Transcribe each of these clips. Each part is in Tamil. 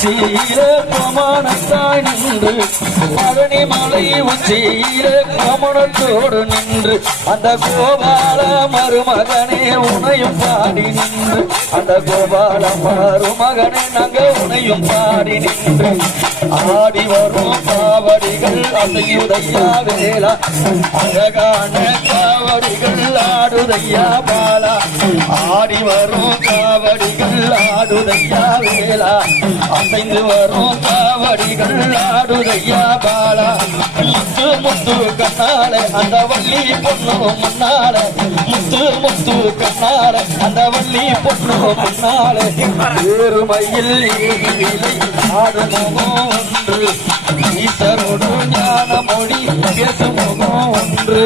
உச்சியில கோமானத்தாய் நின்று பழனி மலை உச்சியில கோமணத்தோடு நின்று அந்த கோபால மருமகனே உனையும் பாடி நின்று அந்த கோபால மருமகனே நாங்க உனையும் பாடி நின்று ஆடி வரும் காவடிகள் அசையுதையா வேளா அழகான காவடிகள் ஆடுதையா பாலா ஆடி வரும் காவடிகள் ஆடுதையா வேளா அசைந்து வரும் காவடிகள் ஆடுதையா பாலா முத்து முத்து கண்ணாலே அந்த வள்ளி பொண்ணு முன்னாலே முத்து முத்து கண்ணாலே அந்த வள்ளி பொண்ணு முன்னாலே ஏறுமையில் ஏறிலை ஆடும் முகம் ஒன்று ஈசரோடு ஞான மொழி பேசும் முகம் ஒன்று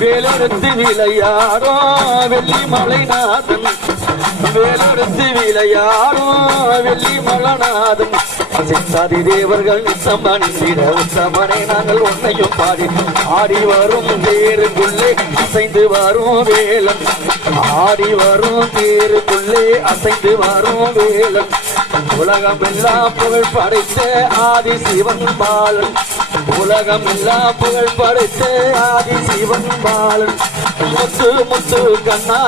வேலெடுத்து விளையாடும் வெள்ளி மலைநாதன் வேலெடுத்து விளையாடும் வெள்ளி மலைநாதன் சித்தாதி தேவர்கள் நிசமணிந்திட உத்தமனை நாங்கள் உன்னையும் பாடி ஆடி வரும் தேருக்குள்ளே அசைந்து வரும் வேலன் ஆடி வரும் தேருக்குள்ளே அசைந்து வரும் வேலன் உலகம் எல்லாம் புகழ் படைத்த ஆதி சிவன் பாலன் உலகம் எல்லாம் புகழ் படைத்த ஆதி சிவன் பாலன் முத்து முத்து கண்ணா